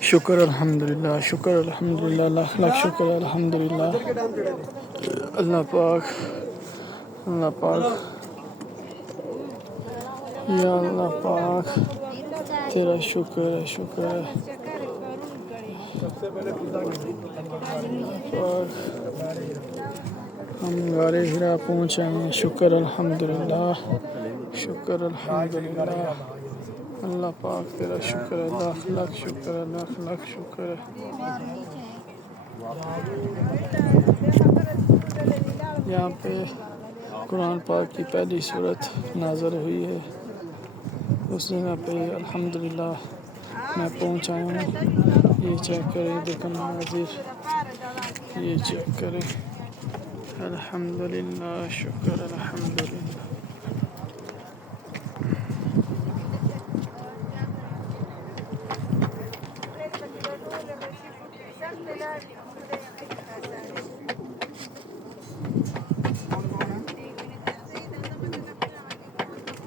شکر الحمدللہ، شکر الحمدللہ، لاکھ لاکھ شکر الحمدللہ۔ اللہ پاک، اللہ پاک، یا اللہ پاک تیرا شکر ہے، شکر ہے پاک۔ ہم غار ہرا پہنچے ہیں، شکر الحمدللہ، شکر الحمدللہ۔ اللہ پاک تیرا شکر ہے، لاکھ لاکھ شکر ہے، لاکھ لاکھ شکر ہے۔ یہاں پہ قرآن پاک کی پہلی صورت نازل ہوئی ہے، اس جگہ پہ الحمدللہ میں پہنچا ہوں۔ یہ چیک کریں، دیکھیں مناظر، یہ چیک کریں۔ الحمدللہ، شکر الحمدللہ۔